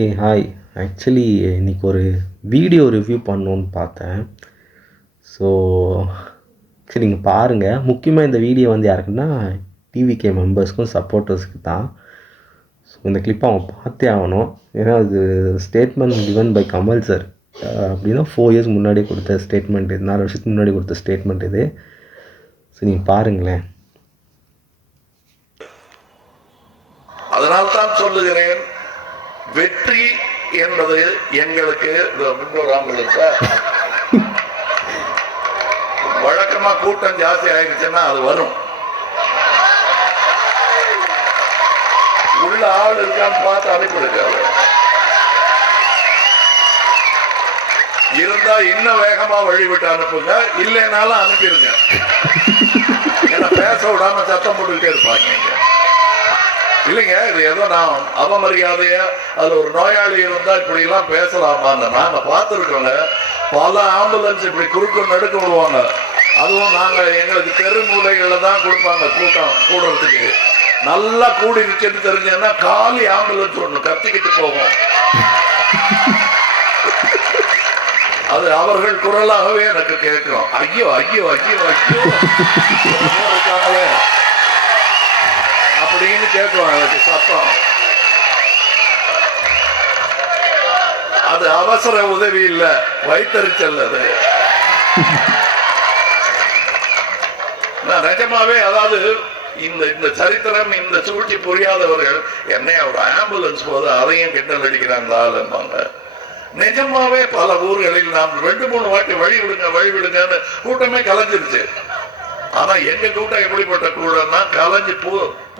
ஏய் hi. Actually இன்னைக்கு ஒரு வீடியோ ரிவ்யூ பண்ணணுன்னு பார்த்தேன். ஸோ சரி நீங்கள் பாருங்கள். முக்கியமாக இந்த வீடியோ வந்து யாருக்குன்னா டிவிகே மெம்பர்ஸ்க்கும் சப்போர்ட்டர்ஸ்க்கு தான். ஸோ இந்த கிளிப்பை அவங்க பார்த்தே ஆகணும். ஏன்னா அது statement given by Kamal sir. அப்படின்னா 4 இயர்ஸ் முன்னாடி கொடுத்த ஸ்டேட்மெண்ட் இது, 4 வருஷத்துக்கு முன்னாடி கொடுத்த ஸ்டேட்மெண்ட் இது. ஸோ நீங்கள் பாருங்களேன். அதனால் தான் சொல்லுகிறேன், வெற்றி என்பது எங்களுக்கு வழக்கமா கூட்டம் ஜாஸ்தி ஆயிடுச்சுன்னா அது வரும். உள்ள ஆள் இருக்கான்னு பார்த்து அனுப்பிடுங்க. இருந்தா இன்னும் வேகமா வழிவிட்டு அனுப்புங்க, இல்லைனாலும் அனுப்பிடுங்க. ஏன்னா பேச விடாம சத்தம் போட்டுக்கிட்டே இருப்பாங்க. இல்லைங்க, இது ஏதோ நான் அவமரியாதைய அது ஒரு நோயாளி இருந்தா இப்படி எல்லாம் பேசலாமான்னு நாங்க பார்த்துருக்கோங்க. பல ஆம்புலன்ஸ் இப்படி குறுக்க நடுக்க விடுவாங்க. அதுவும் நாங்க எங்களுக்கு தெரு மூலைகள்ல தான் கொடுப்பாங்க கூட்டம் கூடுறதுக்கு. நல்லா கூடிருச்சுன்னு தெரிஞ்சேன்னா காலி ஆம்புலன்ஸ் ஒண்ணு கத்திக்கிட்டு போவோம். அது அவர்கள் குரலாகவே எனக்கு கேட்கும். ஐயோ ஐயோ ஐயோ ஐயோ இருக்காங்களே அப்படின்னு கேட்கும் எனக்கு சத்தம். அது அவசர உதவி இல்ல, வைத்தறிச்சல். அது நிஜமாவே, அதாவது இந்த சரித்திரம், இந்த சூழ்ச்சி புரியாதவர்கள் என்னை ஒரு ஆம்புலன்ஸ் போது அதையும் கிண்டல் அடிக்கிறாங்க. நிஜமாவே பல ஊர்களில் நாம் 2-3 வாட்டி வழி விடுங்கன்னு கூட்டமே கலைஞ்சிருச்சு. ஆனா எங்க கூட்டம் எப்படிப்பட்ட கூடம்னா கலைஞ்சு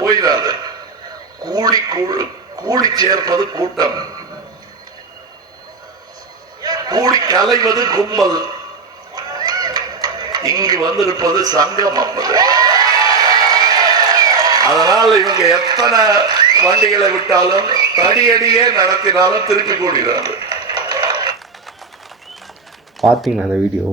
போயிடாது. கூடி சேர்ப்பது கூட்டம், கூடி கலைவது கும்பல். இங்கு வந்திருப்பது சங்கம். அதனால் இவங்க எத்தனை வண்டிகளை விட்டாலும் தடியடியே நடத்தினாலும் திருப்பி கூடுகிறார்கள். பார்த்தீங்களா அந்த வீடியோ?